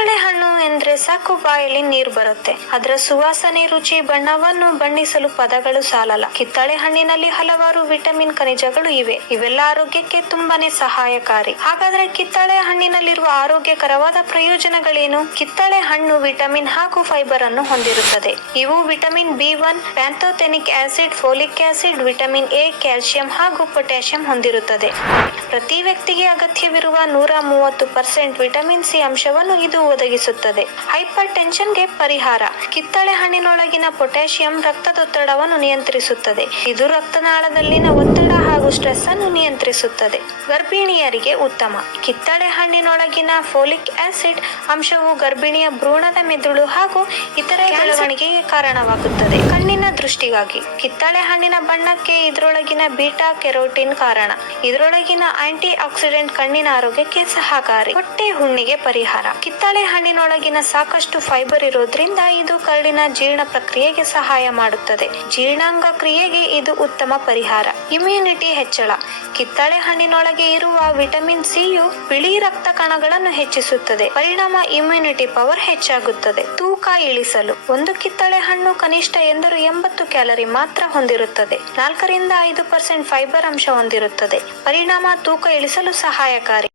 ಕಿತ್ತಳೆ ಹಣ್ಣು ಎಂದ್ರೆ ಸಾಕು ಬಾಯಲ್ಲಿ ನೀರು ಬರುತ್ತೆ. ಅದರ ಸುವಾಸನೆ, ರುಚಿ, ಬಣ್ಣವನ್ನು ಬಣ್ಣಿಸಲು ಪದಗಳು ಸಾಲಲ್ಲ. ಕಿತ್ತಳೆ ಹಣ್ಣಿನಲ್ಲಿ ಹಲವಾರು ವಿಟಮಿನ್ ಖನಿಜಗಳು ಇವೆ. ಇವೆಲ್ಲ ಆರೋಗ್ಯಕ್ಕೆ ತುಂಬಾನೇ ಸಹಾಯಕಾರಿ. ಹಾಗಾದ್ರೆ ಕಿತ್ತಳೆ ಹಣ್ಣಿನಲ್ಲಿರುವ ಆರೋಗ್ಯಕರವಾದ ಪ್ರಯೋಜನಗಳೇನು? ಕಿತ್ತಳೆ ಹಣ್ಣು ವಿಟಮಿನ್ ಹಾಗೂ ಫೈಬರ್ ಅನ್ನು ಹೊಂದಿರುತ್ತದೆ. ಇವು vitamin B one, pantothenic acid, folic acid, vitamin A calcium ಹಾಗೂ ಪೊಟ್ಯಾಸಿಯಂ ಹೊಂದಿರುತ್ತದೆ. ಪ್ರತಿ ವ್ಯಕ್ತಿಗೆ ಅಗತ್ಯವಿರುವ ನೂರ ಮೂವತ್ತು ಪರ್ಸೆಂಟ್ ವಿಟಮಿನ್ ಸಿ ಅಂಶವನ್ನು ಇದು ಒದಗಿಸುತ್ತದೆ. ಹೈಪರ್ ಟೆನ್ಷನ್ಗೆ ಪರಿಹಾರ. ಕಿತ್ತಳೆ ಹಣ್ಣಿನೊಳಗಿನ ಪೊಟ್ಯಾಷಿಯಂ ರಕ್ತದೊತ್ತಡವನ್ನು ನಿಯಂತ್ರಿಸುತ್ತದೆ. ಇದು ರಕ್ತನಾಳದಲ್ಲಿನ ಒತ್ತಡ ಹಾಗೂ ಸ್ಟ್ರೆಸ್ ಅನ್ನು ನಿಯಂತ್ರಿಸುತ್ತದೆ. ಗರ್ಭಿಣಿಯರಿಗೆ ಉತ್ತಮ. ಕಿತ್ತಳೆ ಹಣ್ಣಿನೊಳಗಿನ ಫೋಲಿಕ್ ಆಸಿಡ್ ಅಂಶವು ಗರ್ಭಿಣಿಯ ಭ್ರೂಣದ ಮೆದುಳು ಹಾಗೂ ಇತರ ಬೆಳವಣಿಗೆಗೆ ಕಾರಣವಾಗುತ್ತದೆ. ಕಣ್ಣಿನ ದೃಷ್ಟಿಗಾಗಿ. ಕಿತ್ತಳೆ ಹಣ್ಣಿನ ಬಣ್ಣಕ್ಕೆ ಇದರೊಳಗಿನ ಬೀಟಾ ಕೆರೋಟಿನ್ ಕಾರಣ. ಇದರೊಳಗಿನ ಆಂಟಿ ಆಕ್ಸಿಡೆಂಟ್ ಕಣ್ಣಿನ ಆರೋಗ್ಯಕ್ಕೆ ಸಹಕಾರಿ. ಹೊಟ್ಟೆ ಹುಣ್ಣಿಗೆ ಪರಿಹಾರ. ಕಿತ್ತಳೆ ಹಣ್ಣಿನೊಳಗಿನ ಸಾಕಷ್ಟು ಫೈಬರ್ ಇರೋದ್ರಿಂದ ಇದು ಕರಳಿನ ಜೀರ್ಣ ಪ್ರಕ್ರಿಯೆಗೆ ಸಹಾಯ ಮಾಡುತ್ತದೆ. ಜೀರ್ಣಾಂಗ ಕ್ರಿಯೆಗೆ ಇದು ಉತ್ತಮ ಪರಿಹಾರ. ಇಮ್ಯುನಿಟಿ ಹೆಚ್ಚಳ. ಕಿತ್ತಳೆ ಹಣ್ಣಿನೊಳಗೆ ಇರುವ ವಿಟಮಿನ್ ಸಿಯು ಬಿಳಿ ರಕ್ತ ಕಣಗಳನ್ನು ಹೆಚ್ಚಿಸುತ್ತದೆ. ಪರಿಣಾಮ ಇಮ್ಯುನಿಟಿ ಪವರ್ ಹೆಚ್ಚಾಗುತ್ತದೆ. ತೂಕ ಇಳಿಸಲು. ಒಂದು ಕಿತ್ತಳೆ ಹಣ್ಣು ಕನಿಷ್ಠ ಎಂದರು ಎಂಬತ್ತು ಕ್ಯಾಲರಿ ಮಾತ್ರ ಹೊಂದಿರುತ್ತದೆ. ನಾಲ್ಕರಿಂದ ಐದು ಪರ್ಸೆಂಟ್ ಫೈಬರ್ ಅಂಶ ಹೊಂದಿರುತ್ತದೆ. ಪರಿಣಾಮ ತೂಕ ಇಳಿಸಲು ಸಹಾಯಕಾರಿ.